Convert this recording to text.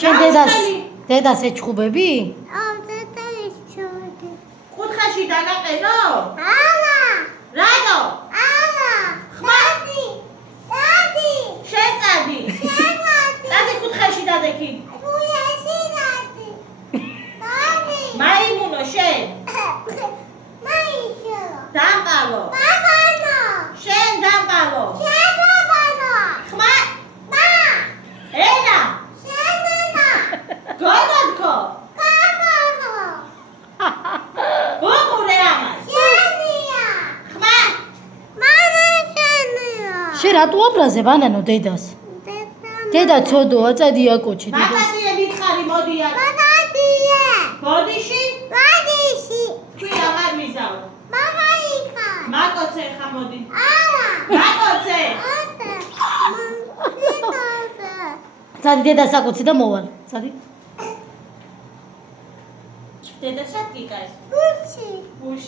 შენ დედას ეჩხუბები? კუთხეში დაგაყენო? რატო? შენ წადი. წადი კუთხეში დადექი. მაიმუნო შენ. დამყარო. შენ დამყარო. ხმა. ენა. გოგოდკო. გოგურე ამას. ხმა. შენ რატო აბრაზებ ანანო დედას? დედა ცოდოა, წადი აკოჩი დედა. მათადიე მითხარი მოდიან. ბოდიში? თქვი აღარ მიზავ. მაკოცე ხა მოდი. მაკოცე. წადი დედას აკოცი და მოვალ. წადი. დედასაც გიკას. გულში.